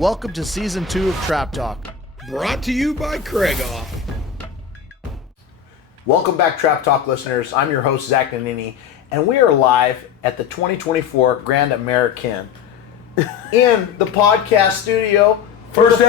Welcome to Season 2 of Trap Talk. Brought to you by Craigoff. Welcome back, Trap Talk listeners. I'm your host, Zach Nannini, and we are live at the 2024 Grand American in the podcast studio for First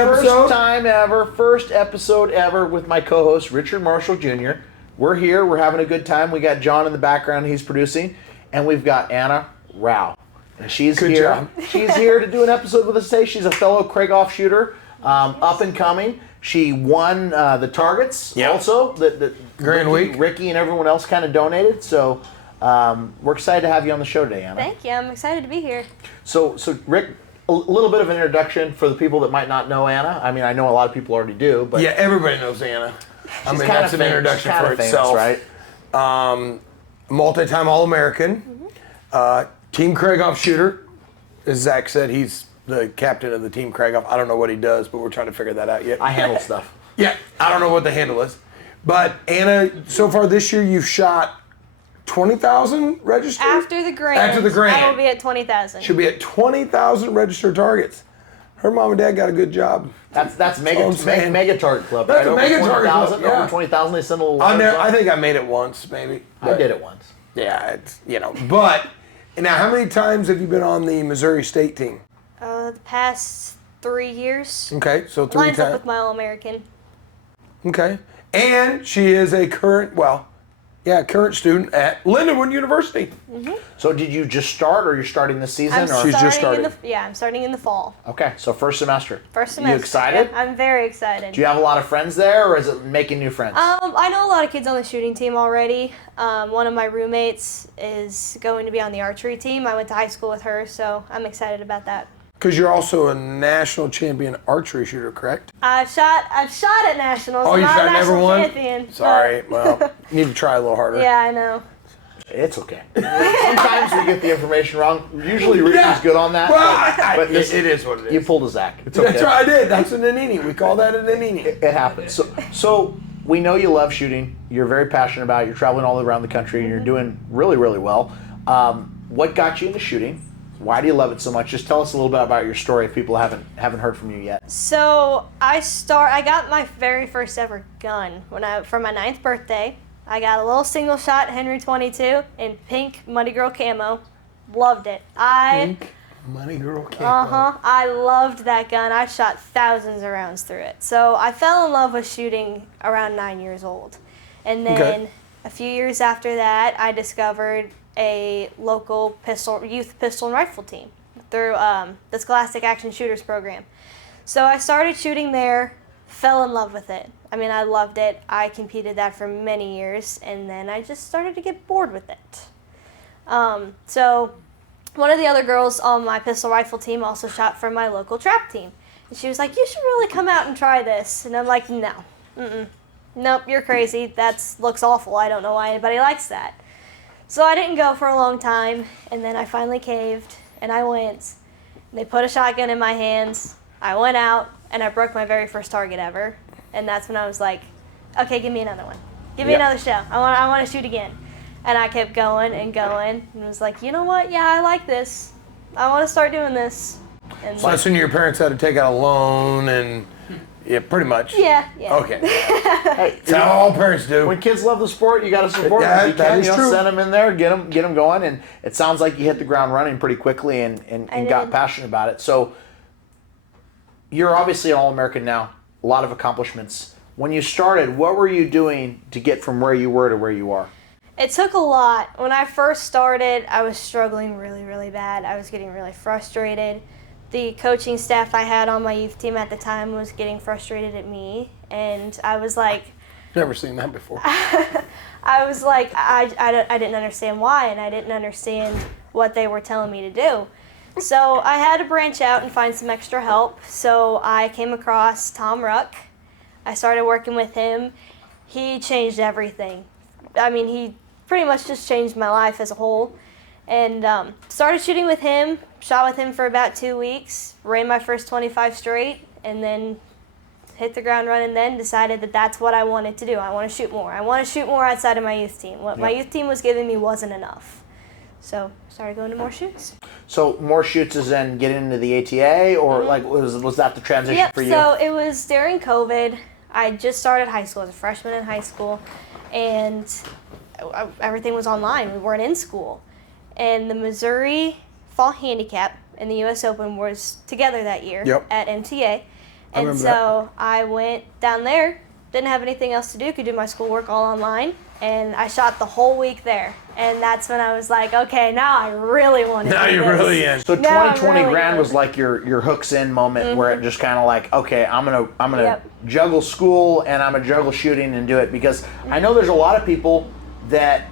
episode ever with my co-host, Richard Marshall Jr. We're here. We're having a good time. We got John in the background. He's producing. And we've got Anna Ral. And she's Good here. job. She's here to do an episode with us today. She's a fellow Craigoff shooter, up and coming. She won the targets also. The Grand Week. Ricky and everyone else kind of donated. So we're excited to have you on the show today, Anna. Thank you. I'm excited to be here. So Rick, a little bit of an introduction for the people that might not know Anna. I mean, I know a lot of people already do, but Yeah, everybody knows Anna. I mean, that's an introduction for famous, itself. right? Multi-time All-American. Team Craigoff shooter. As Zach said, he's the captain of the Team Craigoff. I don't know what he does, but we're trying to figure that out yet. I handle stuff. Yeah, I don't know what the handle is. But Anna, so far this year, you've shot 20,000 registered? After the grand, I will be at 20,000. She'll be at 20,000 registered targets. Her mom and dad got a good job. That's mega target club. That's right? a mega target club, yeah. Over 20,000, they send a little. I think I made it once, maybe. I did it once. Yeah, it's, but now how many times have you been on the Missouri State team? The past 3 years. Okay, so three Lines up times. with my All-American. Okay, and she is a current student at Lindenwood University. So did you just start, or you're starting this season? She's just started. I'm starting in the fall. Okay, so first semester. First semester. You excited? Yeah, I'm very excited. Do you have a lot of friends there, or is it making new friends? I know a lot of kids on the shooting team already. One of my roommates is going to be on the archery team. I went to high school with her, so I'm excited about that. Because you're also a national champion archery shooter, correct? I've shot at nationals. Oh, I'm you not shot a never national won? champion. Sorry, well, you need to try a little harder. Yeah, I know. It's okay. Sometimes we get the information wrong. Usually Ricky's good on that. Well, but it is what it is. You pulled a Zach. It's okay. That's right, I did. That's a Nannini. We call that a Nannini. It happens. So we know you love shooting. You're very passionate about it. You're traveling all around the country, and you're doing really, really well. What got you into shooting? Why do you love it so much? Just tell us a little bit about your story if people haven't heard from you yet. So I got my very first ever gun for my 9th birthday. I got a little single shot Henry 22 in pink Muddy Girl camo. Loved it. Pink Muddy Girl camo. I loved that gun. I shot thousands of rounds through it. So I fell in love with shooting around 9 years old. And then a few years after that, I discovered a local youth pistol and rifle team through the Scholastic Action Shooters program. So I started shooting there, fell in love with it. I mean, I loved it. I competed that for many years, and then I just started to get bored with it. So one of the other girls on my pistol rifle team also shot for my local trap team. And she was like, "You should really come out and try this." And I'm like, "No. Nope, you're crazy. That looks awful. I don't know why anybody likes that." So I didn't go for a long time, and then I finally caved, and I went. They put a shotgun in my hands. I went out, and I broke my very first target ever. And that's when I was like, "Okay, give me another one. Give me another shell. I want to shoot again." And I kept going and going, and was like, "You know what? Yeah, I like this. I want to start doing this." And So that's when your parents had to take out a loan and, yeah, pretty much. Yeah. Okay. Hey, That's how all parents do. when kids love the sport, you got to support them. You That can, is true. send them in there, get them going, and it sounds like you hit the ground running pretty quickly and got did. passionate about it. So you're obviously an All-American now, a lot of accomplishments. When you started, what were you doing to get from where you were to where you are? It took a lot. When I first started, I was struggling really, really bad. I was getting really frustrated. The coaching staff I had on my youth team at the time was getting frustrated at me, and I was like, Never seen that before. I didn't understand why, and I didn't understand what they were telling me to do. So I had to branch out and find some extra help. So I came across Tom Ruck. I started working with him. He changed everything. I mean, he pretty much just changed my life as a whole. And started shooting with him, shot with him for about 2 weeks, ran my first 25 straight, and then hit the ground running then, decided that that's what I wanted to do. I want to shoot more. I want to shoot more outside of my youth team. What my youth team was giving me wasn't enough. So started going to more shoots. So more shoots is then getting into the ATA, or like was that the transition Yep, for you? so it was during COVID. I just started high school as a freshman in high school, and everything was online. We weren't in school. And the Missouri Fall Handicap and the U.S. Open was together that year at MTA. And so I went down there, didn't have anything else to do, could do my schoolwork all online, and I shot the whole week there. And that's when I was like, okay, now I really want to do this. Now you're really in. So 2020 really Grand good. was like your hooks in moment where it just kind of like, okay, I'm gonna juggle school and I'm gonna juggle shooting and do it, because I know there's a lot of people that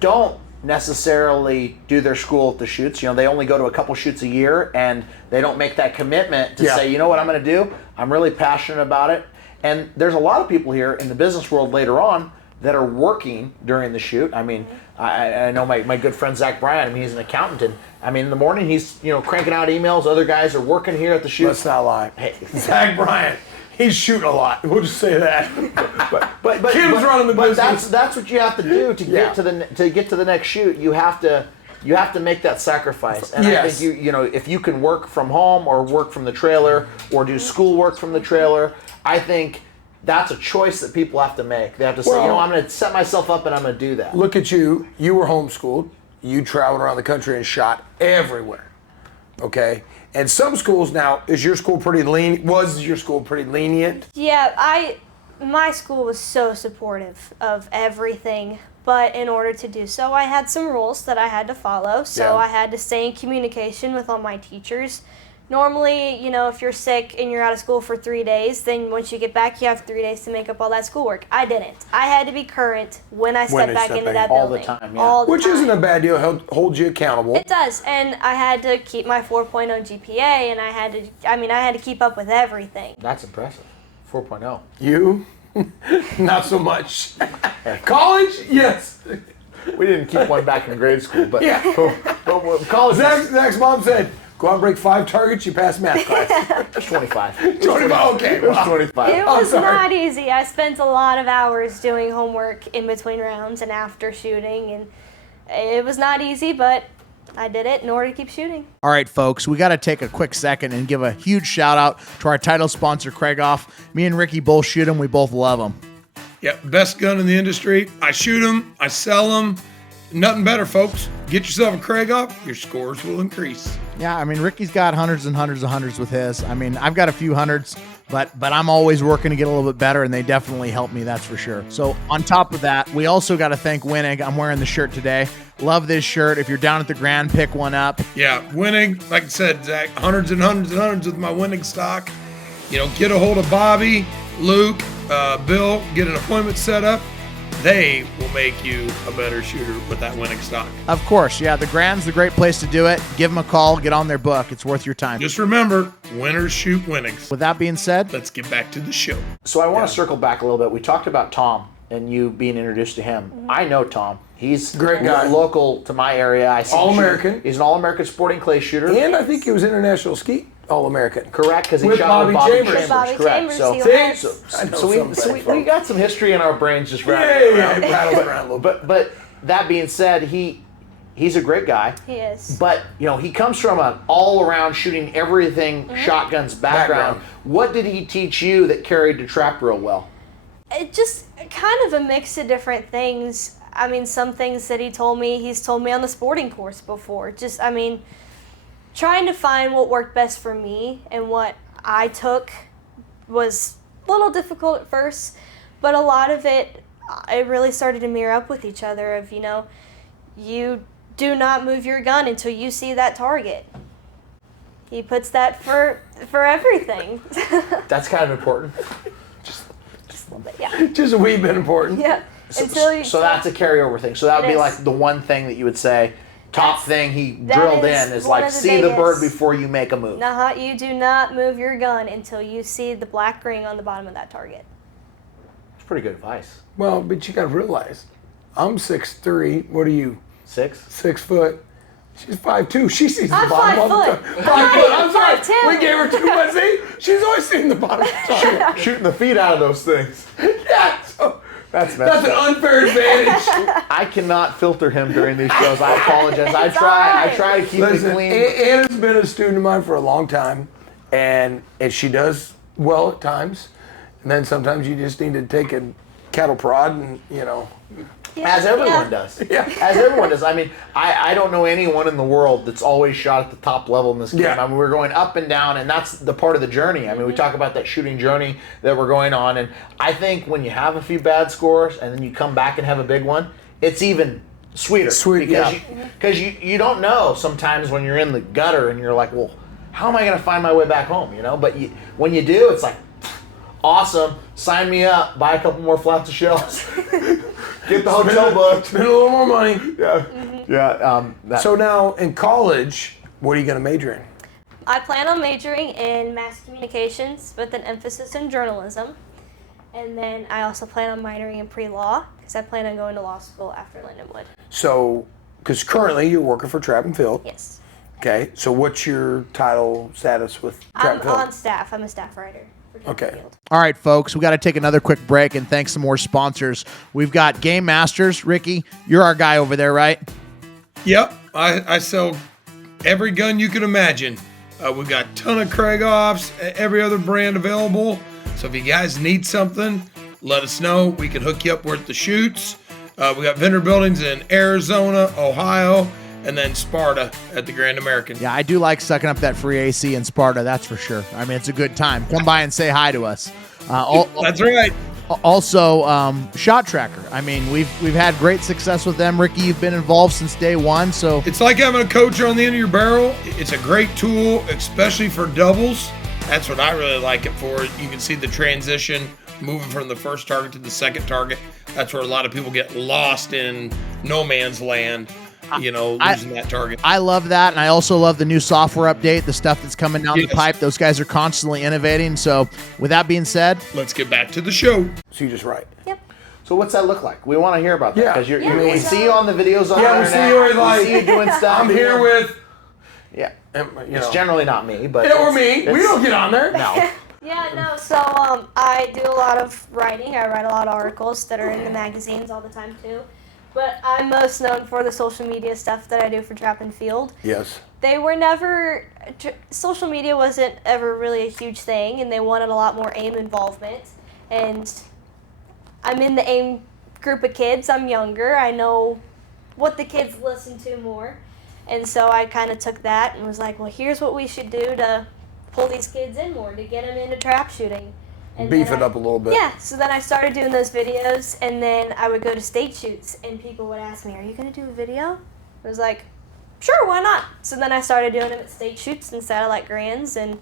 don't necessarily do their school at the shoots. You know, they only go to a couple shoots a year and they don't make that commitment to say, you know what I'm going to do? I'm really passionate about it. And there's a lot of people here in the business world later on that are working during the shoot. I mean, I know my good friend Zach Bryan. I mean, he's an accountant, and I mean, in the morning he's cranking out emails. Other guys are working here at the shoot. Let's not lie. Hey, Zach Bryan, he's shooting a lot. We'll just say that. but Kim's running the business. That's what you have to do to get to the next shoot. You have to make that sacrifice. And I think if you can work from home or work from the trailer or do schoolwork from the trailer, I think that's a choice that people have to make. They have to say, I'm going to set myself up and I'm going to do that. Look at you. You were homeschooled. You traveled around the country and shot everywhere. Okay? And some schools now, was your school pretty lenient? Yeah, my school was so supportive of everything, but in order to do so, I had some rules that I had to follow. So I had to stay in communication with all my teachers. Normally, if you're sick and you're out of school for 3 days, then once you get back, you have 3 days to make up all that schoolwork. I didn't. I had to be current when I stepped back into that building. All the time, All the Which time. isn't a bad deal. Holds you accountable. It does, and I had to keep my 4.0 GPA, and I had to keep up with everything. That's impressive. 4.0. You? Not so much. College? Yes. We didn't keep one back in grade school, but college. Zach's mom said, go out and break 5 targets, you pass math class. There's 25. 25, okay. There's 25. It was not easy. I spent a lot of hours doing homework in between rounds and after shooting, and it was not easy, but I did it in order to keep shooting. All right, folks, we got to take a quick second and give a huge shout out to our title sponsor, Craigoff. Me and Ricky both shoot him. We both love him. Yeah, best gun in the industry. I shoot them, I sell them. Nothing better, folks. Get yourself a Craigoff, your scores will increase. Yeah, I mean, Ricky's got hundreds and hundreds and hundreds with his. I mean, I've got a few hundreds, but I'm always working to get a little bit better, and they definitely help me, that's for sure. So on top of that, we also got to thank Winnig. I'm wearing the shirt today. Love this shirt. If you're down at the Grand, pick one up. Yeah, Winnig, like I said, Zach, hundreds and hundreds and hundreds with my Winnig stock. Get a hold of Bobby, Luke, Bill, get an appointment set up. They will make you a better shooter with that Winnig stock. Of course, yeah, the Grand's the great place to do it. Give them a call, get on their book. It's worth your time. Just remember, winners shoot Winnigs. With that being said, Let's get back to the show. So I want to circle back a little bit. We talked about Tom and you being introduced to him. I know Tom. He's Great guy. Local to my area. I see All-American. He's an All-American sporting clay shooter. And I think he was international skeet All-American. Correct, because he With shot with Bobby Bobby Chambers. Chambers. Bobby Correct. Chambers, So, he was. I know we got some history in our brains just rattling around. Yeah, rattles around a little bit. But that being said, he's a great guy. He is. But he comes from an all-around shooting everything shotguns background. What did he teach you that carried to trap real well? It just kind of a mix of different things. I mean, some things that he's told me on the sporting course before. Just, trying to find what worked best for me and what I took was a little difficult at first, but a lot of it really started to mirror up with each other of, you do not move your gun until you see that target. He puts that for everything. That's kind of important. Just a little bit, yeah. Just a wee bit important. Yeah. So that's a carryover thing. So that would be like the one thing that you would say, top thing he drilled in is like, see the bird before you make a move. You do not move your gun until you see the black ring on the bottom of that target. It's pretty good advice. Well, but you got to realize, I'm 6'3". What are you? 6? 6 foot. She's 5'2". She sees the I'm bottom 5 of the foot. target. 5 foot. I'm sorry. 5'2". We gave her too much. See? She's always seen the bottom of the target. Shooting the feet out of those things. Yeah. So That's an unfair advantage. I cannot filter him during these shows. I apologize. I try to keep it clean. Anna's been a student of mine for a long time, and she does well at times. And then sometimes you just need to take a cattle prod and, As everyone does. Yeah. As everyone does. I mean, I don't know anyone in the world that's always shot at the top level in this game. Yeah. I mean, we're going up and down, and that's the part of the journey. I mean, we talk about that shooting journey that we're going on, and I think when you have a few bad scores and then you come back and have a big one, it's even sweeter. Because you don't know sometimes when you're in the gutter and you're like, well, how am I going to find my way back home? But when you do, it's like, awesome, sign me up, buy a couple more flats of shells. Get the hotel booked. Spend a little more money. Yeah. So now in college, what are you going to major in? I plan on majoring in mass communications with an emphasis in journalism. And then I also plan on minoring in pre-law because I plan on going to law school after Lindenwood. So, because currently you're working for Trap and Field. Yes. Okay. So what's your title status with Trap I'm and Field? on staff. I'm a staff writer. Okay. All right, folks, we got to take another quick break and thank some more sponsors. We've got Game Masters. Ricky, you're our guy over there, right? Yep. I sell every gun you can imagine. We've got a ton of Krieghoffs, every other brand available. So if you guys need something, let us know. We can hook you up with the shoots. We got vendor buildings in Arizona, Ohio, and then Sparta at the Grand American. Yeah, I do like sucking up that free AC in Sparta, that's for sure. I mean, it's a good time. Come by and say hi to us. That's right. Also, Shot Tracker. I mean, we've had great success with them. Ricky, you've been involved since day one, so It's like having a coacher on the end of your barrel. It's a great tool, especially for doubles. That's what I really like it for. You can see the transition moving from the first target to the second target. That's where a lot of people get lost in no man's land, losing that target. I love that, and I also love the new software update, the stuff that's coming down the pipe. Those guys are constantly innovating. So with that being said, Let's get back to the show. So you just write. Yep. So what's that look like? We want to hear about that. Yeah. Because we see you on the videos on the Yeah, we internet. see you like, we see you doing stuff. I'm here with, Yeah. you It's know. generally not me, but Or me. We don't get on there. No. Yeah, no, so I do a lot of writing. I write a lot of articles that are in the magazines all the time, too. But I'm most known for the social media stuff that I do for Trap and Field. Yes. They were never, social media wasn't ever really a huge thing, and they wanted a lot more AIM involvement. And I'm in the AIM group of kids. I'm younger. I know what the kids listen to more. And so I kind of took that and was like, well, here's what we should do to pull these kids in more, to get them into trap shooting. And Beef then it up a little bit. Yeah, so then I started doing those videos, and then I would go to state shoots, and people would ask me, are you going to do a video? I was like, sure, why not? So then I started doing them at state shoots and satellite grands, and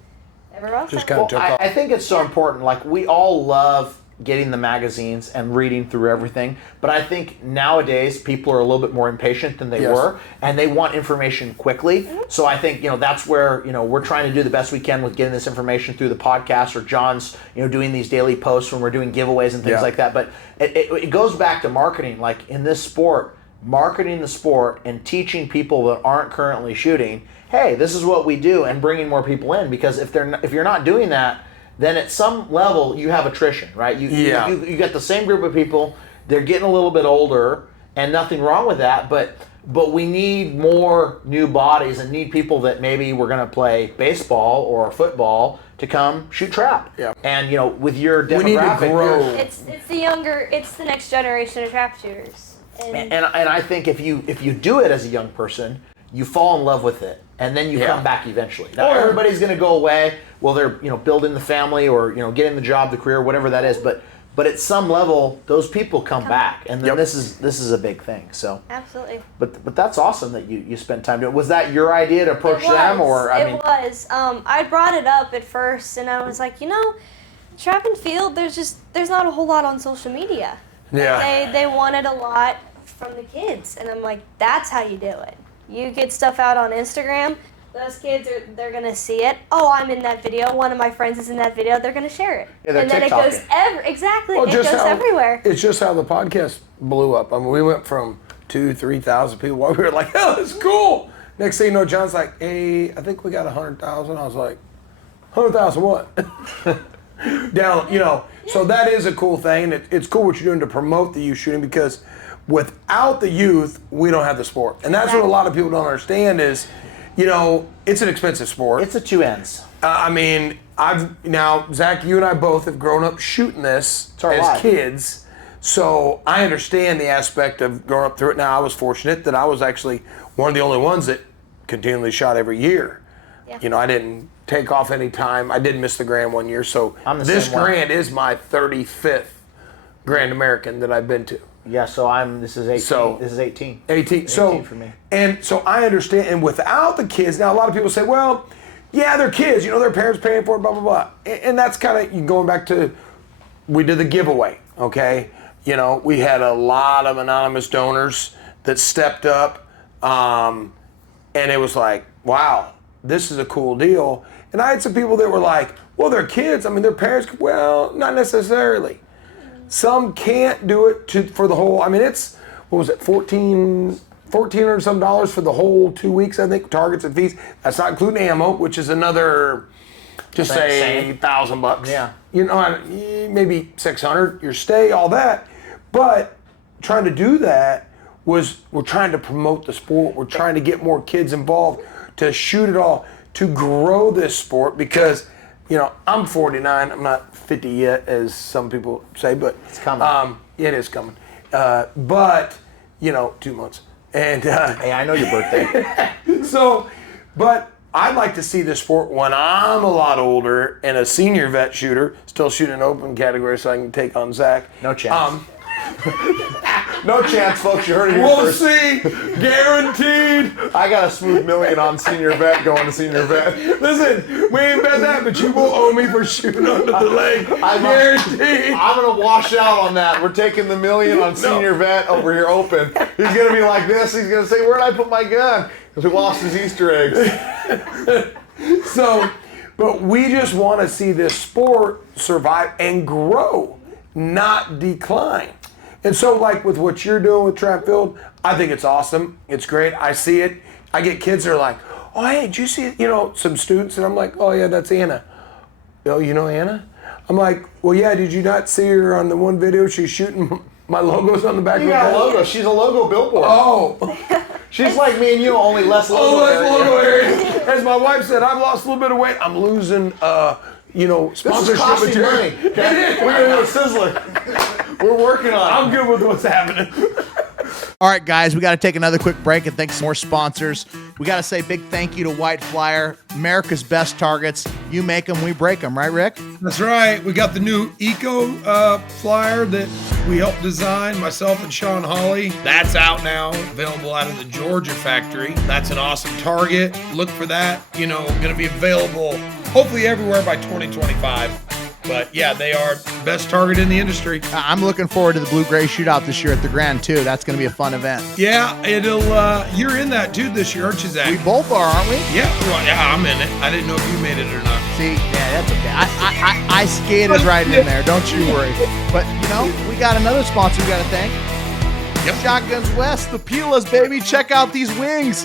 everywhere else. Just I kind went. of took off. I think it's so important. Like, we all love getting the magazines and reading through everything, but I think nowadays people are a little bit more impatient than they Yes. were, and they want information quickly. So I think that's where we're trying to do the best we can with getting this information through the podcast, or John's doing these daily posts when we're doing giveaways and things Yeah. like that. But it goes back to marketing. Like, in this sport, marketing the sport and teaching people that aren't currently shooting, hey, this is what we do, and bringing more people in, because if you're not doing that, then at some level you have attrition, right? You got the same group of people, they're getting a little bit older, and nothing wrong with that, but we need more new bodies, and need people that maybe we're going to play baseball or football to come shoot trap. Yeah. And with your demographic, We need to grow. It's the next generation of trap shooters. And I think if you do it as a young person, you fall in love with it, and then you come back eventually. Now, everybody's going to go away. Well, they're building the family, or getting the job, the career, whatever that is. But at some level, those people come back, and then this is a big thing. So Absolutely. But that's awesome that you spent time doing. Was that your idea to approach them, or It was. I brought it up at first, and I was like, Trap and Field, there's not a whole lot on social media. Yeah. They wanted a lot from the kids, and I'm like, that's how you do it. You get stuff out on Instagram. Those kids they're gonna see it. Oh, I'm in that video. One of my friends is in that video. They're gonna share it, Yeah, they're and then it goes TikToking. it goes everywhere. It's just how the podcast blew up. I mean, we went from 2,000-3,000 people. We were like, oh, that's cool. Next thing you know, John's like, hey, I think we got 100,000. I was like, 100,000 what? down, So that is a cool thing. It's cool what you're doing to promote the youth shooting, because without the youth, we don't have the sport. And that's what a lot of people don't understand is, it's an expensive sport. It's a two ends. Zach, you and I both have grown up shooting this as life. kids. So I understand the aspect of growing up through it. Now, I was fortunate that I was actually one of the only ones that continually shot every year. Yeah. I didn't take off any time. I did miss the Grand one year. So this same way. Grand is my 35th Grand American that I've been to. Yeah, so this is 18. This is 18. 18. So for me. And so I understand. And without the kids, now a lot of people say, well, yeah, they're kids. Their parents paying for it, blah, blah, blah. And that's kind of going back to, we did the giveaway, okay? We had a lot of anonymous donors that stepped up. And it was like, wow, this is a cool deal. And I had some people that were like, well, they're kids. Their parents, well, not necessarily. Some can't do it for the whole, it's, what was it, $1,400 some for the whole 2 weeks, I think, targets and fees. That's not including ammo, which is another, just say $1,000. Yeah. Maybe $600, your stay, all that. But trying to do that we're trying to promote the sport. We're trying to get more kids involved, to shoot it all, to grow this sport, because, I'm 49. I'm not 50 yet, as some people say, but it's coming. It is coming. But 2 months. And hey, I know your birthday. But I'd like to see this sport when I'm a lot older and a senior vet shooter, still shooting an open category, so I can take on Zach. No chance. No chance, folks. You heard it here We'll first. see. Guaranteed. I got a smooth million on senior vet going to senior vet. Listen, we ain't bet that, but you will owe me for shooting under the leg. Guaranteed. I'm going to wash out on that. We're taking the million on senior vet over here open. He's going to be like this. He's going to say, where'd I put my gun? Because we lost his Easter eggs. But we just want to see this sport survive and grow, not decline. And so, like with what you're doing with Trap Field, I think it's awesome. It's great. I see it. I get kids that are like, oh, hey, did you see it? Some students, and I'm like, oh, yeah, that's Anna. Oh, you know Anna? I'm like, well, yeah, did you not see her on the one video? She's shooting my logos on the back of her head. Logo. She's a logo billboard. Oh. She's like me and you, only less logo area. As my wife said, I've lost a little bit of weight. I'm losing, sponsorship This is costing material. money. Okay? We're going to do a sizzler. We're working on it. I'm good with what's happening. All right, guys, we got to take another quick break and thank some more sponsors. We got to say big thank you to White Flyer, America's best targets. You make them, we break them, right, Rick? That's right. We got the new Eco flyer that we helped design, myself and Sean Hawley. That's out now, available out of the Georgia factory. That's an awesome target. Look for that. Going to be available hopefully everywhere by 2025. But yeah, they are best target in the industry. I'm looking forward to the Blue-Gray Shootout this year at the Grand, too. That's going to be a fun event. Yeah, you're in that too this year, aren't you, Zach? We both are, aren't we? Yeah, well, yeah, I'm in it. I didn't know if you made it or not. See, yeah, that's okay. I skated right in there. Don't you worry. But, we got another sponsor we got to thank. Yep. Shotguns West, the Pilas, baby. Check out these wings.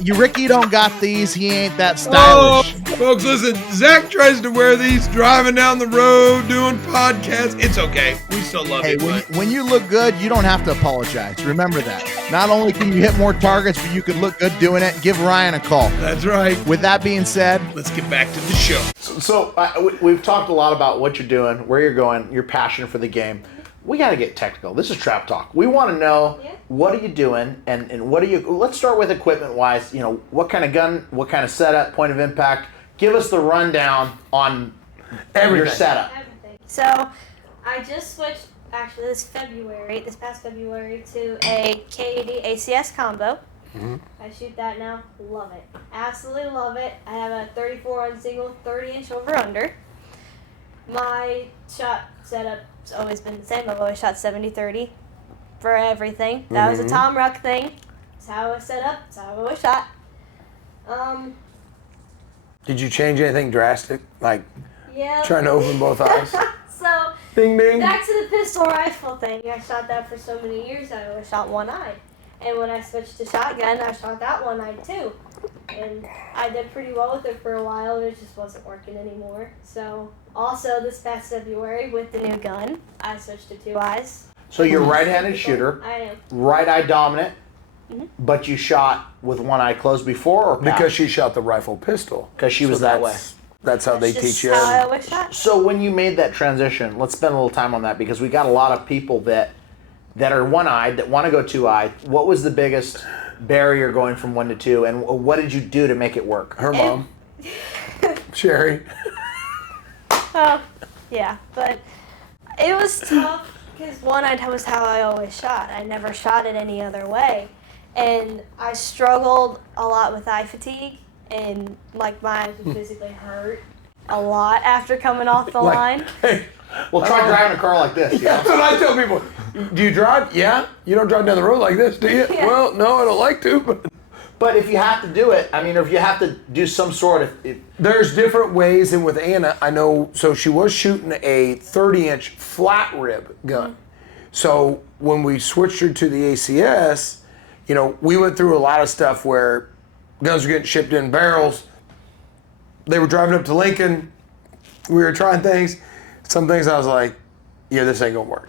Ricky don't got these. He ain't that stylish. Oh, folks, listen. Zach tries to wear these driving down the road, doing podcasts. It's okay. We still love it. When you look good, you don't have to apologize. Remember that. Not only can you hit more targets, but you can look good doing it. Give Ryan a call. That's right. With that being said, let's get back to the show. So we've talked a lot about what you're doing, where you're going, your passion for the game. We got to get technical. This is Trap Talk. We want to know, what are you doing, and what are you... Let's start with equipment-wise. What kind of gun, what kind of setup, point of impact. Give us the rundown on your setup. Everything. So I just switched, actually, this past February, to a KD ACS combo. Mm-hmm. I shoot that now. Love it. Absolutely love it. I have a 34 on single, 30-inch over-under. My shot setup's always been the same. I've always shot 70-30 for everything. That was a Tom Ruck thing. That's how I was set up. That's how I always shot. Did you change anything drastic? Like Yeah. trying to open both eyes? So, Ding, ding. back to the pistol rifle thing. I shot that for so many years. I always shot one eye. And when I switched to shotgun, I shot that one eye too. and I did pretty well with it for a while, and it just wasn't working anymore. So also this past February with the new gun, I switched to 2 eyes. So you're a right-handed shooter, I am. right eye dominant, but you shot with one eye closed before, or Because she shot the rifle pistol. because she was that way. That's how they That's teach just you. how I always shot. So when you made that transition, let's spend a little time on that because we got a lot of people that are one-eyed that want to go two-eyed. What was the biggest barrier going from 1 to 2, and what did you do to make it work? Her mom, Sherry. Oh, yeah, but it was tough because one-eyed was how I always shot. I never shot it any other way, and I struggled a lot with eye fatigue, and like my eyes would physically hurt a lot after coming off the line. Hey, Well, try driving a car like this. You know? that's what I tell people. Do you drive? Yeah. You don't drive down the road like this, do you? Yeah. Well, no, I don't like to. But if you have to do it, I mean, or if you have to do some sort of... There's different ways, and with Anna, I know, so she was shooting a 30-inch flat rib gun. So when we switched her to the ACS, you know, we went through a lot of stuff where guns were getting shipped in barrels. They were driving up to Lincoln. We were trying things. Some things I was like, yeah, this ain't gonna work.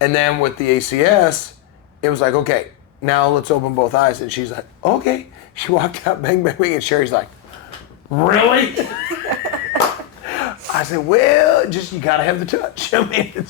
And then with the ACS, it was like, okay, now let's open both eyes. And she's like, okay. She walked out, bang, bang, bang, and Sherry's like, really? I said, well, just you gotta have the touch. I mean,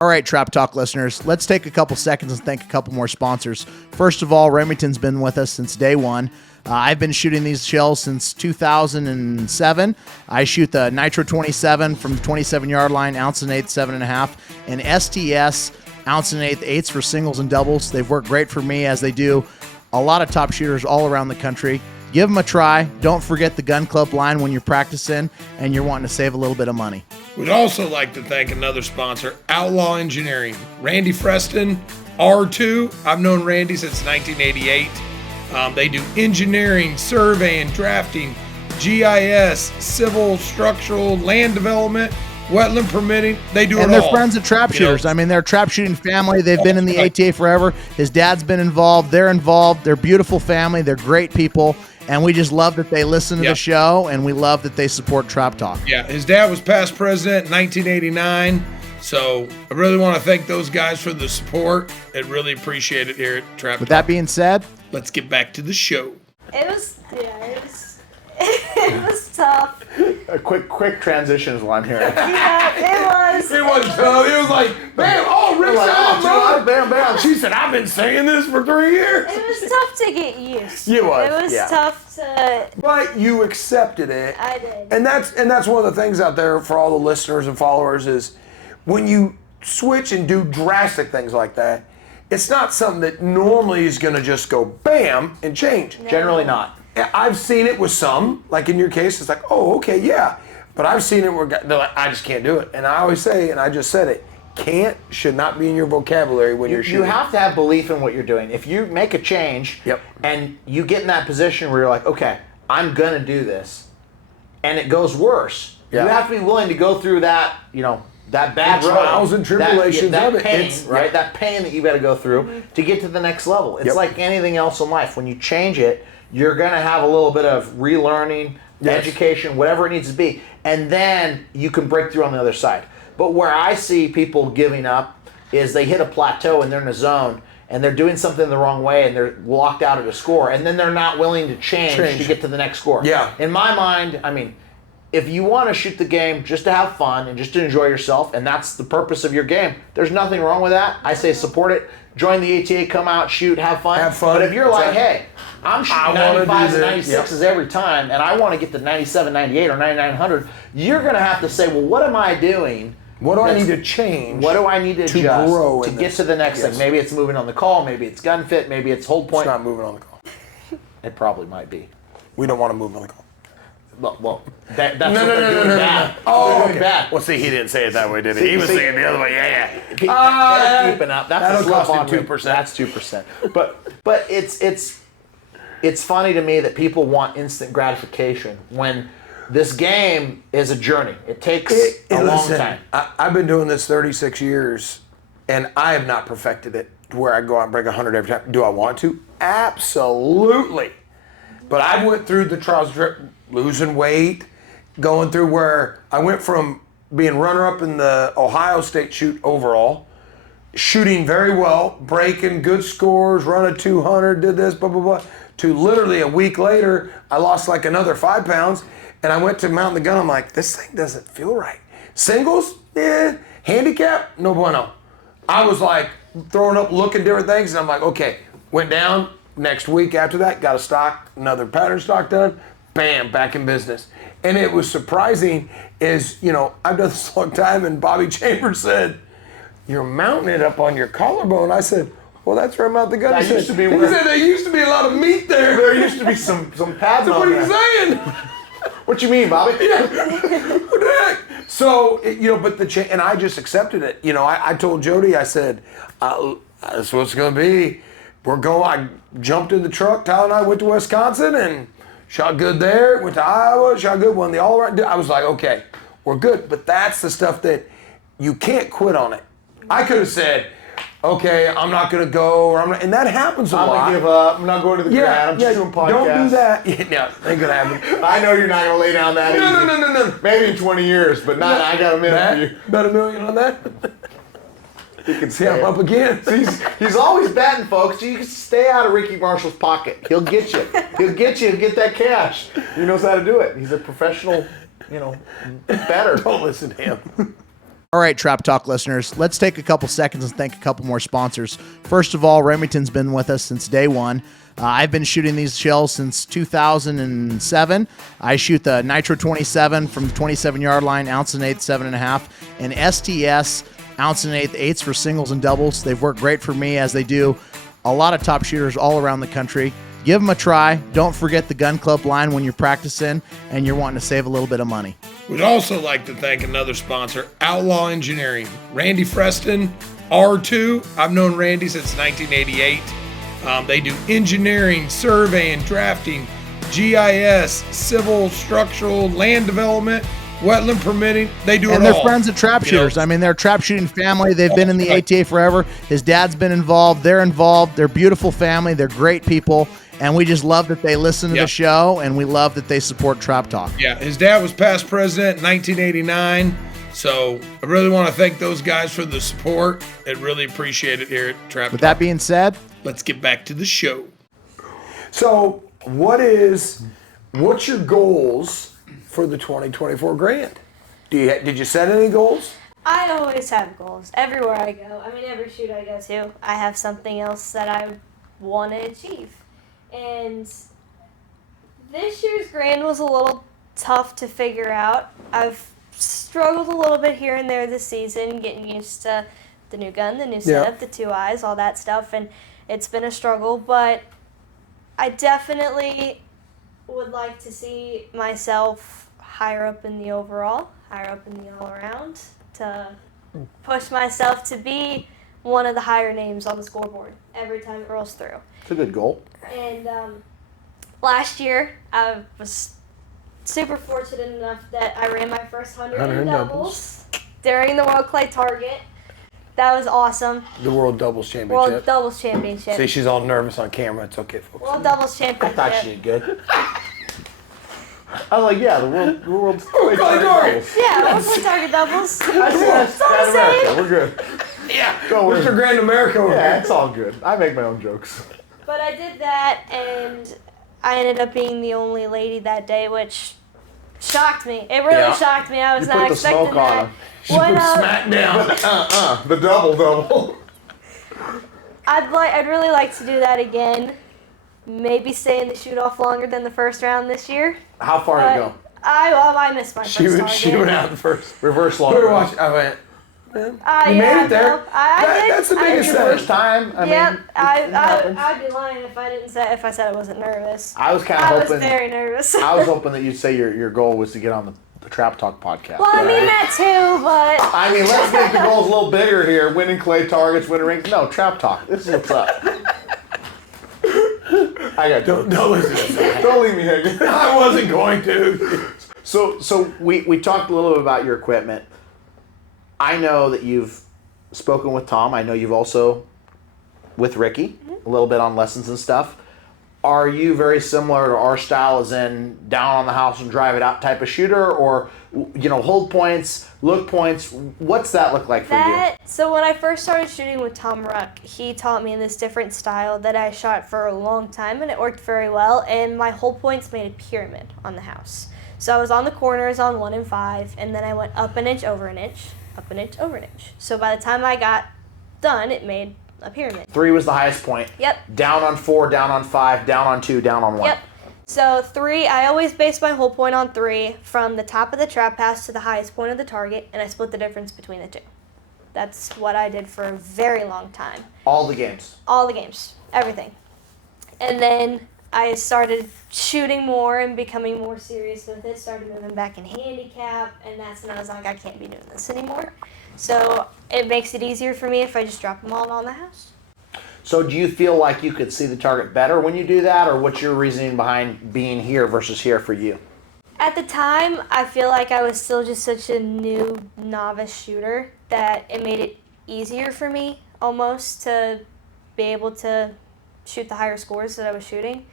All right, Trap Talk listeners, let's take a couple seconds and thank a couple more sponsors. First of all, Remington's been with us since day one. I've been shooting these shells since 2007. I shoot the Nitro 27 from the 27-yard line, ounce and eighth, 7.5, and STS ounce and eighth, eighths for singles and doubles. They've worked great for me, as they do a lot of top shooters all around the country. Give them a try. Don't forget the gun club line when you're practicing and you're wanting to save a little bit of money. We'd also like to thank another sponsor, Outlaw Engineering. Randy Freston, R2. I've known Randy since 1988. They do engineering, surveying, drafting, GIS, civil, structural, land development, wetland permitting. They do it all. And they're friends of trap You know? shooters. I mean, they're a trap shooting family. They've been in the ATA forever. His dad's been involved. They're involved. They're a beautiful family. They're great people. And we just love that they listen to the show, and we love that they support Trap Talk. Yeah, his dad was past president in 1989. So I really want to thank those guys for the support. I really appreciate it here at Trap With Talk. that being said, Let's get back to the show. It was it was tough. A quick transitions while I'm here. Yeah, it was. it was tough. It was like, bam, oh, Rick Like, Sam, oh, bro. bam, bam. She said, I've been saying this for 3 years. It was tough to get used to. It was, It was yeah. tough to. But you accepted it. I did. And that's one of the things out there for all the listeners and followers is when you switch and do drastic things like that, it's not something that normally is going to just go bam and change. Generally not. I've seen it with some, like in your case, it's like, oh, okay, yeah. But I've seen it where they're like, I just can't do it. And I always say, and I just said it, can't should not be in your vocabulary when you're shooting. You have to have belief in what you're doing. If you make a change and you get in that position where you're like, okay, I'm going to do this, and it goes worse, you have to be willing to go through that, that bad road. Trials and tribulations that of it. pain, It's- right? That pain that you got to go through to get to the next level. It's like anything else in life. When you change it, you're going to have a little bit of relearning, education, whatever it needs to be, and then you can break through on the other side. But where I see people giving up is they hit a plateau and they're in a zone and they're doing something the wrong way and they're locked out at a score, and then they're not willing to change to get to the next score. Yeah. In my mind, I mean, if you want to shoot the game just to have fun and just to enjoy yourself, and that's the purpose of your game, there's nothing wrong with that. I say support it. Join the ATA, come out, shoot, have fun. Have fun. But if you're like, Exactly. hey, I'm shooting I wanna do 95s and this. 96s every time, and I want to get to 97, 98, or 9900, you're going to have to say, well, what am I doing? What do I That's- need to change? What do I need to adjust grow to in get this? to the next thing? Maybe it's moving on the call, maybe it's gun fit, maybe it's hold It's point. not moving on the call. It probably might be. We don't want to move on the call. Well, that's No, what no, they're no, doing no, no, bad. no. Oh, They're doing okay. bad. Well, see, he didn't say it that way, did he? See- He was see- saying the other way. Yeah. They're keeping up. That's that'll a slip cost him on 2%. That's 2%. But it's funny to me that people want instant gratification when this game is a journey. It takes a long time. I've been doing this 36 years, and I have not perfected it to where I go out and break 100 every time. Do I want to? Absolutely. But I went through the trials, losing weight, going through where I went from being runner-up in the Ohio State shoot overall, shooting very well, breaking good scores, run a 200, did this, blah, blah, blah, to literally a week later, I lost like another 5 pounds, and I went to mount the gun. I'm like, this thing doesn't feel right. Singles, yeah. Handicap, no bueno. I was like throwing up, looking different things, and I'm like, okay, went down. Next week after that, got a stock, another pattern stock done, bam, back in business. And it was surprising is, I've done this a long time, and Bobby Chambers said, you're mounting it up on your collarbone. I said, well, that's where I mount the gun. He said, there used to be a lot of meat there. There used to be some pads on What are you there. saying? What you mean, Bobby? Yeah. What the heck? So, and I just accepted it. I told Jody, I said, that's what it's going to be. I jumped in the truck. Tyler and I went to Wisconsin and shot good there. Went to Iowa, shot good, won the all-around. I was like, okay, we're good. But that's the stuff that you can't quit on it. I could have said, okay, I'm not going to go, and that happens a lot. I'm going to give up. I'm not going to the grad. I'm just doing podcasts. Don't do that. No, ain't going to happen. I know you're not going to lay down that easy. No. Maybe in 20 years, but not. I got a minute for you. Bet $1 million on that? You can See, I'm up again. He's always batting, folks. You can stay out of Ricky Marshall's pocket. He'll get you. He'll get you and get that cash. He knows how to do it. He's a professional, better. Don't listen to him. All right, Trap Talk listeners, let's take a couple seconds and thank a couple more sponsors. First of all, Remington's been with us since day one. I've been shooting these shells since 2007. I shoot the Nitro 27 from the 27-yard line, ounce and eighth, 7.5, and STS ounce and eighths for singles and doubles. They've worked great for me, as they do a lot of top shooters all around the country. Give them a try. Don't forget the gun club line when you're practicing and you're wanting to save a little bit of money. We'd also like to thank another sponsor, Outlaw Engineering. Randy Freston, R2. I've known Randy since 1988. They do engineering, surveying, drafting, GIS, civil, structural, land development, wetland permitting. They do it all. And they're friends of trap shooters. I mean, they're a trap shooting family. They've been in the ATA forever. His dad's been involved. They're involved. They're a beautiful family. They're great people. And we just love that they listen to the show, and we love that they support Trap Talk. Yeah, his dad was past president in 1989. So I really want to thank those guys for the support. I really appreciate it here at Trap Talk. With that being said, let's get back to the show. So what's your goals for the 2024 Grand? Did you set any goals? I always have goals everywhere I go. I mean, every shoot I go to, I have something else that I want to achieve. And this year's Grand was a little tough to figure out. I've struggled a little bit here and there this season, getting used to the new gun, the new setup, the 2 eyes, all that stuff, and it's been a struggle, but I definitely would like to see myself higher up in the overall, higher up in the all-around, to push myself to be one of the higher names on the scoreboard every time it rolls through. It's a good goal. And last year, I was super fortunate enough that I ran my first 100 in doubles during the World Clay Target. That was awesome. The World Doubles Championship. World Doubles Championship. See, she's all nervous on camera. It's okay, folks. World Doubles Championship. I thought she did good. I was like, yeah, the World Clay Target doubles. Yeah, World Clay Target doubles. I see that's America. We're good. Yeah, Don't worry. Mr. Grand America over Yeah, here. it's all good. I make my own jokes. But I did that, and I ended up being the only lady that day, which shocked me. It really shocked me. I was not expecting that. She put smack down. The double. I'd really like to do that again. Maybe stay in the shoot-off longer than the first round this year. How far did you go? I missed my first target. She went out the first. Reverse long. I went. You made it there. I did. That's the biggest thing. First time. I mean, I'd be lying if I said I wasn't nervous. I was kind of hoping. I was very nervous. I was hoping that you'd say your goal was to get on the Trap Talk podcast. Well, I mean that too, but I mean, let's make the goals a little bigger here. Winning clay targets, winning rings. No, Trap Talk. This is what's up. I got don't listen to that. Don't leave me hanging. I wasn't going to. So we talked a little bit about your equipment. I know that you've spoken with Tom. I know you've also with Ricky a little bit on lessons and stuff. are you very similar to our style, as in down on the house and drive it out type of shooter, or hold points, look points? What's that look like for you? So when I first started shooting with Tom Ruck, he taught me this different style that I shot for a long time, and it worked very well. And my whole points made a pyramid on the house. So I was on the corners on 1 and 5, and then I went up an inch, over an inch, up an inch, over an inch. So by the time I got done, it made a pyramid. 3 was the highest point. Yep. Down on 4, down on 5, down on 2, down on 1. Yep. So 3, I always base my whole point on 3, from the top of the trap pass to the highest point of the target, and I split the difference between the 2. That's what I did for a very long time. All the games. All the games, everything. And then I started shooting more and becoming more serious with it, started moving back in handicap, and that's when I was like, I can't be doing this anymore. So it makes it easier for me if I just drop them all on the house. So do you feel like you could see the target better when you do that, or what's your reasoning behind being here versus here for you? At the time, I feel like I was still just such a new novice shooter that it made it easier for me almost to be able to shoot the higher scores that I was shooting.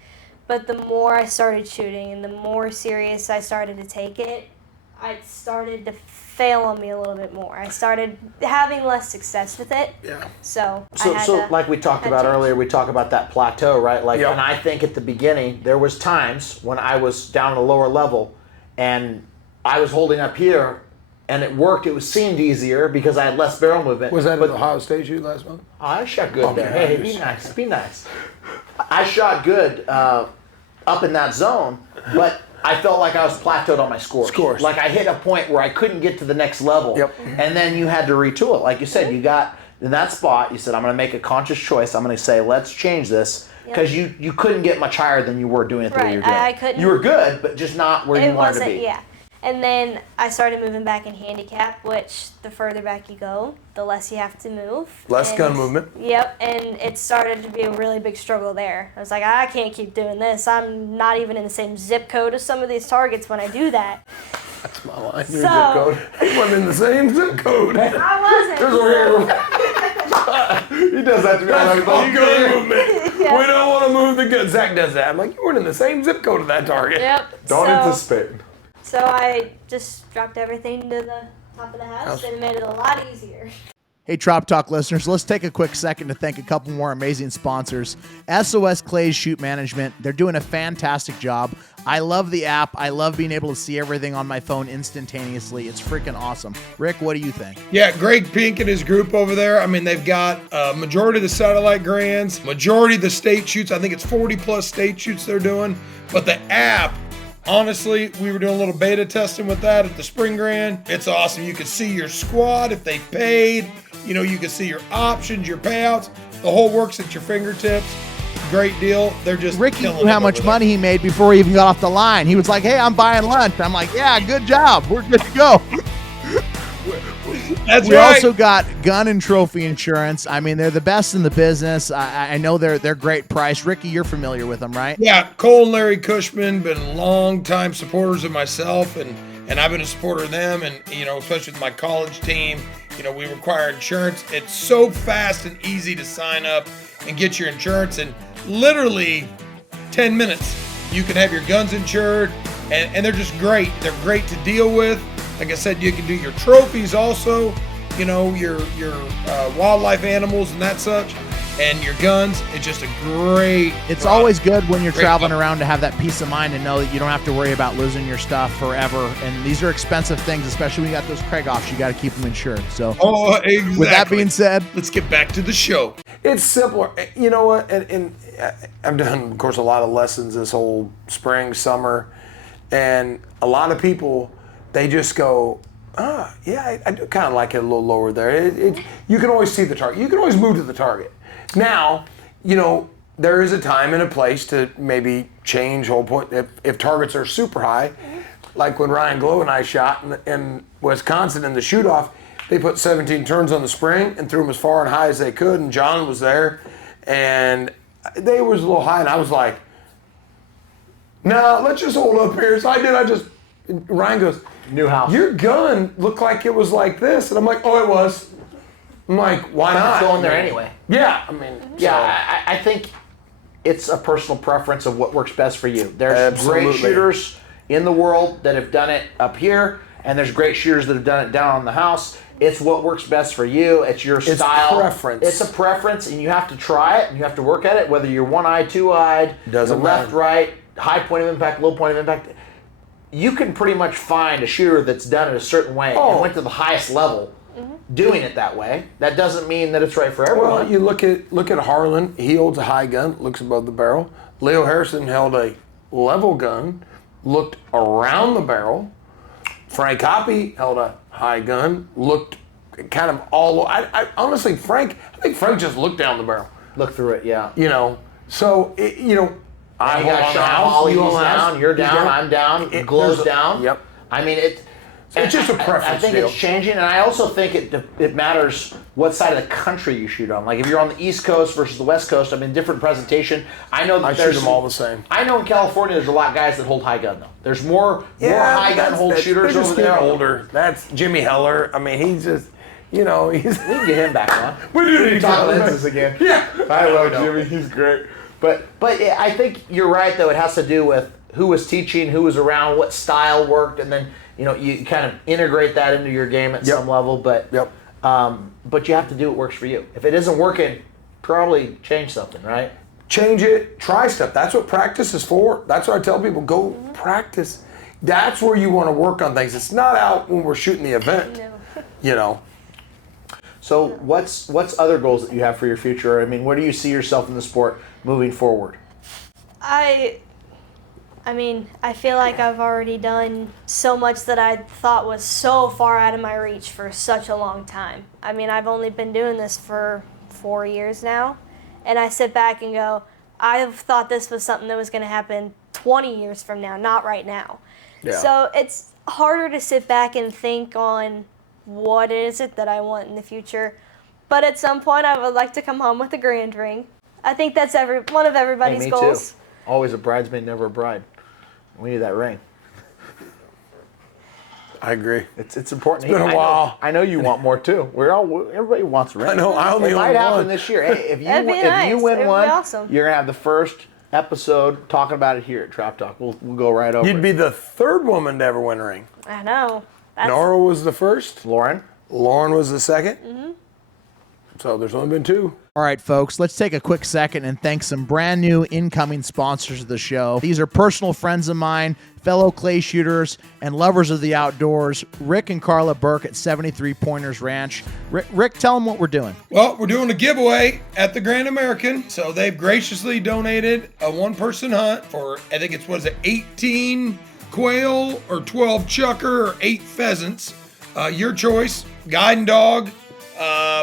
But the more I started shooting and the more serious I started to take it, I started to fail on me a little bit more. I started having less success with it. Yeah. So like we talked about earlier, we talk about that plateau, right? Like, Yep. And I think at the beginning there was times when I was down at a lower level and I was holding up here and it worked. It seemed easier because I had less barrel movement. Was that at Ohio State shoot last month? I shot good there. Okay. Hey, be nice, be nice. I shot good up in that zone, but I felt like I was plateaued on my scores. Like I hit a point where I couldn't get to the next level. Yep. And then you had to retool it. Like you said, you got in that spot, you said, I'm going to make a conscious choice. I'm going to say, let's change this. Because you couldn't get much higher than you were doing it the way you were doing. I couldn't. You were good, but just not where you wanted to be. Yeah. And then I started moving back in handicap, which the further back you go, the less you have to move. Less gun movement. Yep, and it started to be a really big struggle there. I was like, I can't keep doing this. I'm not even in the same zip code as some of these targets when I do that. That's my line. Your zip code. He wasn't in the same zip code. I wasn't. There's over here. He does that to me. That's gun movement. Yeah. We don't want to move the gun. Zach does that. I'm like, you weren't in the same zip code of that target. Yep. Don't anticipate. So I just dropped everything to the top of the house and made it a lot easier. Hey, Trop Talk listeners, let's take a quick second to thank a couple more amazing sponsors. SOS Clays Shoot Management. They're doing a fantastic job. I love the app. I love being able to see everything on my phone instantaneously. It's freaking awesome. Rick, what do you think? Yeah, Greg Pink and his group over there. I mean, they've got majority of the satellite grands, majority of the state shoots. I think it's 40 plus state shoots they're doing. But the app, honestly, we were doing a little beta testing with that at the Spring Grand. It's awesome. You can see your squad if they paid. You know, you can see your options, your payouts. The whole works at your fingertips. Great deal. They're just Ricky killing knew how it much over money he made before he even got off the line. He was like, hey, I'm buying lunch. I'm like, yeah, good job. We're good to go. there. That's We right. also got gun and trophy insurance. I mean, they're the best in the business. I know they're great price. Ricky, you're familiar with them, right? Yeah, Cole and Larry Cushman been long-time supporters of myself, and I've been a supporter of them, and, you know, especially with my college team. You know, we require insurance. It's so fast and easy to sign up and get your insurance. In literally 10 minutes, you can have your guns insured, and they're just great. They're great to deal with. Like I said, you can do your trophies also, you know, your wildlife animals and that such, and your guns. It's just a great It's product. always good when you're Great traveling product. around to have that peace of mind and know that you don't have to worry about losing your stuff forever. And these are expensive things, especially when you got those Krieg-offs. You got to keep them insured. So Oh, exactly. with that being said, let's get back to the show. It's simpler. You know what? And I've done, of course, a lot of lessons this whole spring, summer, and a lot of people, they just go, yeah, I do kind of like it a little lower there. You can always see the target. You can always move to the target. Now, you know, there is a time and a place to maybe change whole point. If targets are super high, like when Ryan Glow and I shot in Wisconsin in the shoot-off, they put 17 turns on the spring and threw them as far and high as they could, and John was there, and they was a little high, and I was like, nah, let's just hold up here. So Ryan goes, New house. your gun looked like it was like this. And I'm like, oh, it was. I'm like, why not? It's going there anyway. Yeah, I mean. Yeah, I think it's a personal preference of what works best for you. There's Absolutely. great shooters in the world that have done it up here, and there's great shooters that have done it down on the house. It's what works best for you. It's your style. Preference. It's a preference, and you have to try it, and you have to work at it, whether you're one-eyed, two-eyed, Doesn't left, matter. right, high point of impact, low point of impact. You can pretty much find a shooter that's done it a certain way and went to the highest level doing it that way. That doesn't mean that it's right for everyone. Well, you look at Harlan. He holds a high gun, looks above the barrel. Leo Harrison held a level gun, looked around the barrel. Frank Hoppe held a high gun, looked kind of all. I honestly, I think Frank just looked down the barrel. Look through it, yeah. So I You got hold Sean on the house, Hawley, you he's hold on the house, down, you're he's down, I'm down, Glow's down. Yep. I mean, It's just a preference I think deal. it's changing, and I also think it matters what side of the country you shoot on. Like if you're on the East Coast versus the West Coast, I mean, different presentation. I know that I shoot there's them all the same. I know in California there's a lot of guys that hold high gun though. There's more high gun hold shooters they're just over there. getting older. That's Jimmy Heller. I mean, he's just, he's. We can get him back on. We do need to talk get him lenses back. again. Yeah. I love Jimmy. He's great. But I think you're right though. It has to do with who was teaching, who was around, what style worked, and then you kind of integrate that into your game at some level. But but you have to do what works for you. If it isn't working, probably change something, right? Change it. Try stuff. That's what practice is for. That's what I tell people. Go practice. That's where you want to work on things. It's not out when we're shooting the event. No. So what's other goals that you have for your future? I mean, where do you see yourself in the sport moving forward? I mean, I feel like I've already done so much that I thought was so far out of my reach for such a long time. I mean, I've only been doing this for 4 years now, and I sit back and go, I've thought this was something that was going to happen 20 years from now, not right now. Yeah. So it's harder to sit back and think on what is it that I want in the future. But at some point, I would like to come home with a grand ring. I think that's one of everybody's me goals. too. Always a bridesmaid, never a bride. We need that ring. I agree. It's important. It's been a while. I know you want more too. Everybody wants a ring. I know. I only It own might happen one. this year. Hey, if That'd be nice. you win It'd be one, awesome. you're gonna have the first episode talking about it here at Trap Talk. We'll go right over. You'd it. be the third woman to ever win a ring. I know. Nora was the first. Lauren. Lauren was the second. Mm-hmm. So there's only been two. All right, folks, let's take a quick second and thank some brand new incoming sponsors of the show. These are personal friends of mine, fellow clay shooters, and lovers of the outdoors, Rick and Carla Burke at 73 Pointers Ranch. Rick, tell them what we're doing. Well, we're doing a giveaway at the Grand American. So they've graciously donated a one-person hunt for, I think it's, 18 quail or 12 chucker or 8 pheasants. Your choice, guide and dog.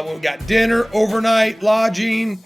We've got dinner, overnight, lodging,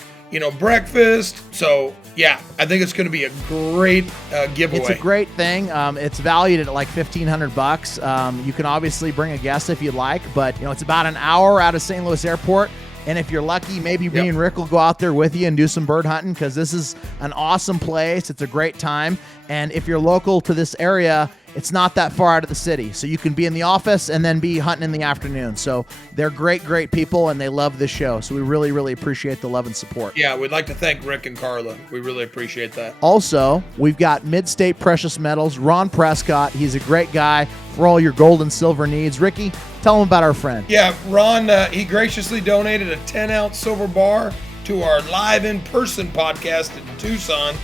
breakfast. So, yeah, I think it's going to be a great giveaway. It's a great thing. It's valued at like $1,500. You can obviously bring a guest if you'd like, but it's about an hour out of St. Louis Airport. And if you're lucky, maybe me and Rick will go out there with you and do some bird hunting because this is an awesome place. It's a great time. And if you're local to this area, it's not that far out of the city. So you can be in the office and then be hunting in the afternoon. So they're great, great people, and they love this show. So we really, really appreciate the love and support. Yeah, we'd like to thank Rick and Carla. We really appreciate that. Also, we've got Mid-State Precious Metals, Ron Prescott. He's a great guy for all your gold and silver needs. Ricky, tell them about our friend. Yeah, Ron, he graciously donated a 10-ounce silver bar to our live in-person podcast in Tucson.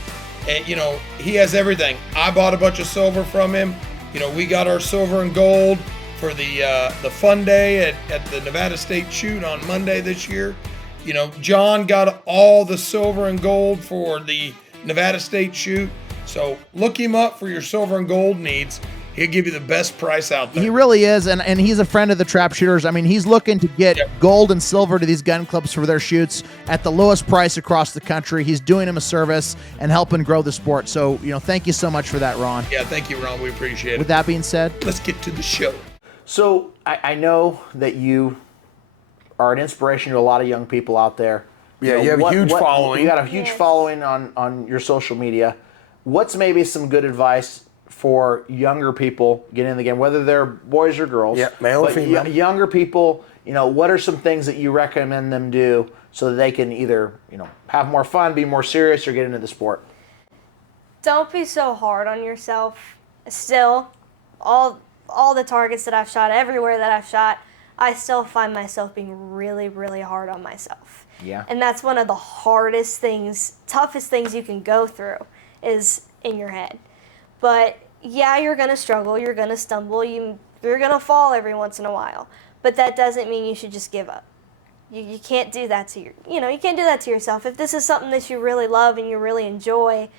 And, he has everything. I bought a bunch of silver from him. We got our silver and gold for the fun day at the Nevada State Shoot on Monday this year. John got all the silver and gold for the Nevada State Shoot. So look him up for your silver and gold needs. He'll give you the best price out there. He really is, and he's a friend of the Trap Shooters. I mean, he's looking to get gold and silver to these gun clubs for their shoots at the lowest price across the country. He's doing them a service and helping grow the sport. So, thank you so much for that, Ron. Yeah, thank you, Ron. We appreciate it. With that being said, let's get to the show. So I know that you are an inspiration to a lot of young people out there. Yeah, you have a huge following. You got a huge following on your social media. What's maybe some good advice for younger people getting in the game, whether they're boys or girls? Yeah, male or female. Younger people what are some things that you recommend them do so that they can either, have more fun, be more serious, or get into the sport? Don't be so hard on yourself. Still, all the targets that I've shot, everywhere that I've shot, I still find myself being really, really hard on myself. Yeah. And that's one of the hardest things, toughest things you can go through is in your head. But yeah, you're going to struggle, you're going to stumble, you're going to fall every once in a while. But that doesn't mean you should just give up. You can't do that to you can't do that to yourself. If this is something that you really love and you really enjoy,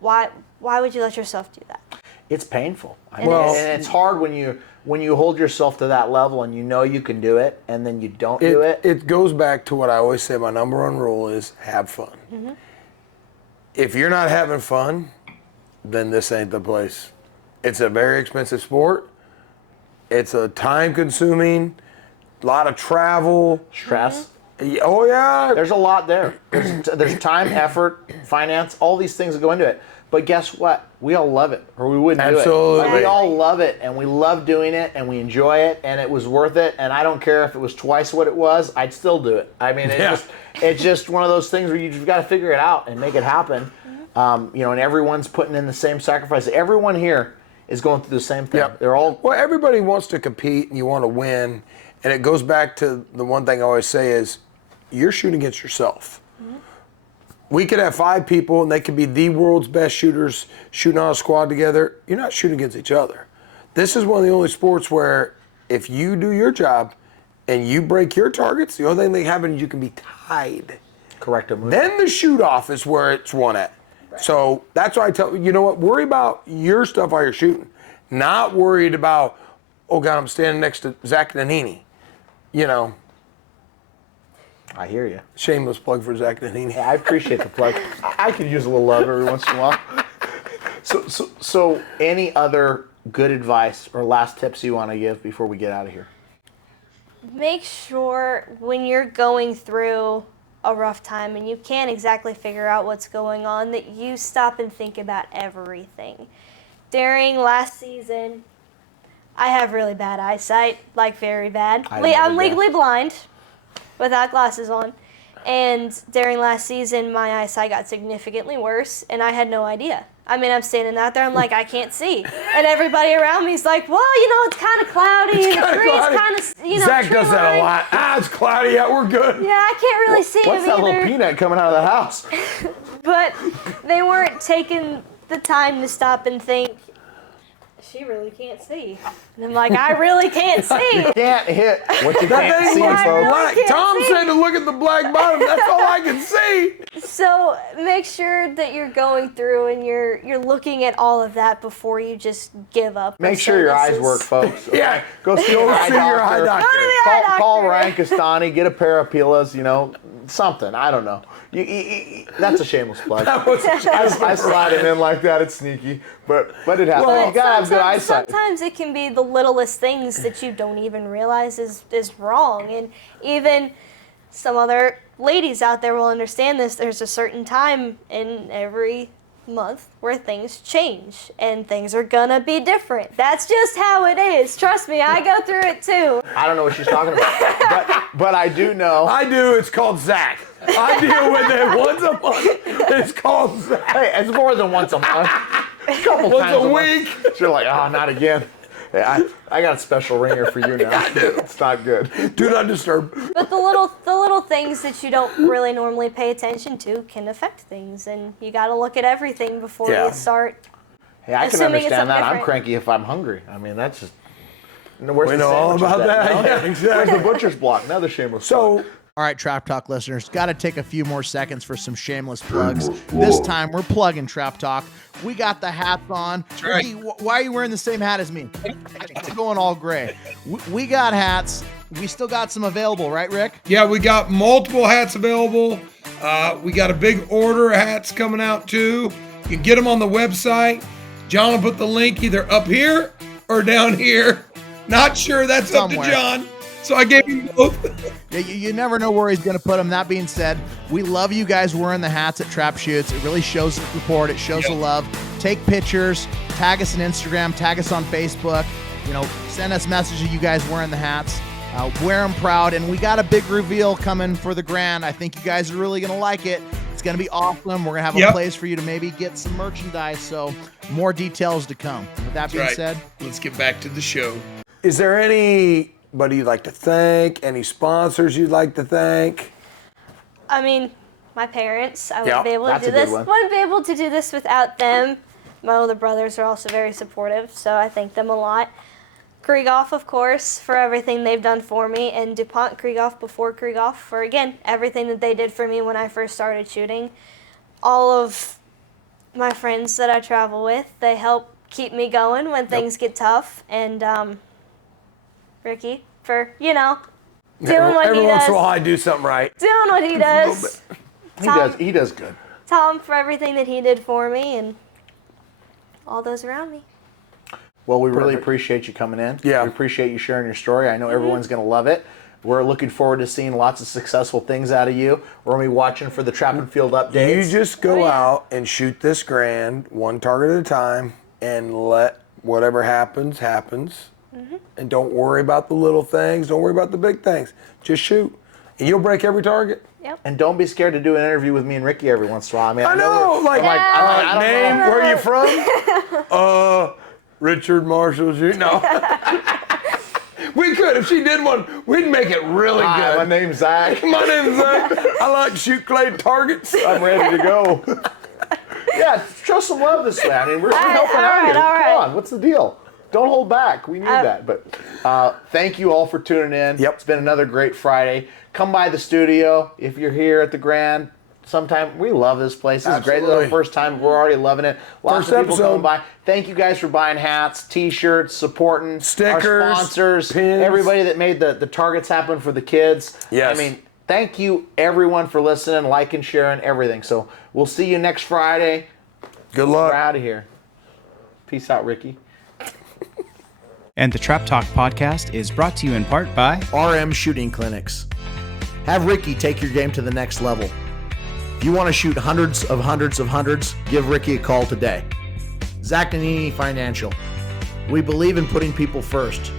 why would you let yourself do that? It's painful. It is. And it's hard when you hold yourself to that level and you can do it, and then you don't do it. It goes back to what I always say. My number one rule is have fun. Mm-hmm. If you're not having fun, then this ain't the place. It's a very expensive sport. It's a time-consuming, a lot of travel. Stress. Oh, yeah. There's a lot there. There's time, effort, finance, all these things that go into it. But guess what? We all love it, or we wouldn't do it. Absolutely. But we all love it, and we love doing it, and we enjoy it, and it was worth it. And I don't care if it was twice what it was, I'd still do it. I mean, it's just one of those things where you've got to figure it out and make it happen. And everyone's putting in the same sacrifice. Everyone here is going through the same thing. Yep. They're all. Well, everybody wants to compete, and you want to win. And it goes back to the one thing I always say is, you're shooting against yourself. Mm-hmm. We could have 5 people, and they could be the world's best shooters shooting on a squad together. You're not shooting against each other. This is one of the only sports where if you do your job and you break your targets, the only thing that happens is you can be tied. Correct. Then the shoot-off is where it's won at. Right. So that's why I tell you, worry about your stuff while you're shooting. Not worried about, oh, God, I'm standing next to Zach Nannini. I hear you. Shameless plug for Zach Nannini. Yeah, I appreciate the plug. I could use a little love every once in a while. So any other good advice or last tips you want to give before we get out of here? Make sure when you're going through a rough time and you can't exactly figure out what's going on, that you stop and think about everything. During last season, I have really bad eyesight, like very bad. I'm legally blind without glasses on. And during last season, my eyesight got significantly worse, and I had no idea. I mean, I'm standing out there, I'm like, I can't see. And everybody around me is like, well, it's kind of cloudy. The tree's kind of, Zach does that a lot. It's cloudy. Yeah, we're good. Yeah, I can't really see him What's that little peanut coming out of the house? But they weren't taking the time to stop and think, she really can't see. And I'm like, I really can't see. You can't hit what you can't see, folks. Really Tom said to look at the black bottom. That's all I can see. So make sure that you're going through and you're looking at all of that before you just give up. Make sure your eyes work, folks. Yeah. Go see your eye doctor. Go to the eye doctor. Call Ryan Castani. Get a pair of Pilas. Something. I don't know. That's a shameless plug. I slide it in like that. It's sneaky, but it happens. Well, you gotta have good eyesight. Sometimes it can be the littlest things that you don't even realize is wrong, and even some other ladies out there will understand this. There's a certain time in every month where things change, and things are gonna be different. That's just how it is. Trust me, I go through it too. I don't know what she's talking about, but I do know. I do. It's called Zach. I deal with it once a month. It's called Zach. Hey, it's more than once a month. A couple times a week. Month. You're like, not again. Hey, I got a special ringer for you now. It's not good. Do not disturb. But the little things that you don't really normally pay attention to can affect things, and you got to look at everything before you start. Hey, I can understand that. I'm cranky if I'm hungry. I mean, that's just. We know all about that. Yeah, exactly. Where's the butcher's block? Another shameless. All right, Trap Talk listeners, got to take a few more seconds for some shameless plugs. This time, we're plugging Trap Talk. We got the hats on. Right. Ricky, why are you wearing the same hat as me? It's going all gray. We got hats. We still got some available, right, Rick? Yeah, we got multiple hats available. We got a big order of hats coming out, too. You can get them on the website. John will put the link either up here or down here. Not sure. That's Somewhere. up to John. So I gave him both. Yeah, you never know where he's going to put them. That being said, we love you guys wearing the hats at Trap Shoots. It really shows the support. It shows the love. Take pictures. Tag us on Instagram. Tag us on Facebook. Send us messages of you guys wearing the hats. Wear them proud, and we got a big reveal coming for the Grand. I think you guys are really going to like it. It's going to be awesome. We're going to have a place for you to maybe get some merchandise, so more details to come. With that being said, let's get back to the show. Is there anybody you'd like to thank? Any sponsors you'd like to thank? I mean, my parents. I wouldn't be able to that's do a good this. one. Wouldn't be able to do this without them. My older brothers are also very supportive, so I thank them a lot. Krieghoff, of course, for everything they've done for me, and DuPont Krieghoff before Krieghoff for, again, everything that they did for me when I first started shooting. All of my friends that I travel with, they help keep me going when things get tough, and Ricky for, doing what he does. Every once in a while I do something right. Doing what he does. He does good. Tom for everything that he did for me, and all those around me. Well, we really appreciate you coming in. Yeah. We appreciate you sharing your story. I know everyone's going to love it. We're looking forward to seeing lots of successful things out of you. We're going to be watching for the Trap and Field updates. You just go out and shoot this Grand, one target at a time, and let whatever happens, happens. And don't worry about the little things. Don't worry about the big things. Just shoot. And you'll break every target. Yep. And don't be scared to do an interview with me and Ricky every once in a while. I mean, I know. Name, where are you from? Richard Marshall Jr. No. We could. If she did one, we'd make it really good. My name's Zach. My name's Zach. I like to shoot clay targets. I'm ready to go. Yeah, show some love this way. I mean, we're helping out here. Come on, what's the deal? Don't hold back. We need that. But thank you all for tuning in. Yep. It's been another great Friday. Come by the studio if you're here at the Grand. Sometime we love this place. This is great. This is our first time. We're already loving it. Lots of people coming by. Thank you guys for buying hats, T-shirts, supporting stickers, our sponsors, pins. Everybody that made the targets happen for the kids. Yes. I mean, thank you everyone for listening, liking, sharing, everything. So we'll see you next Friday. Good luck. We're out of here. Peace out, Ricky. And the Trap Talk podcast is brought to you in part by RM Shooting Clinics. Have Ricky take your game to the next level. If you want to shoot hundreds, give Ricky a call today. Zach Nannini Financial. We believe in putting people first.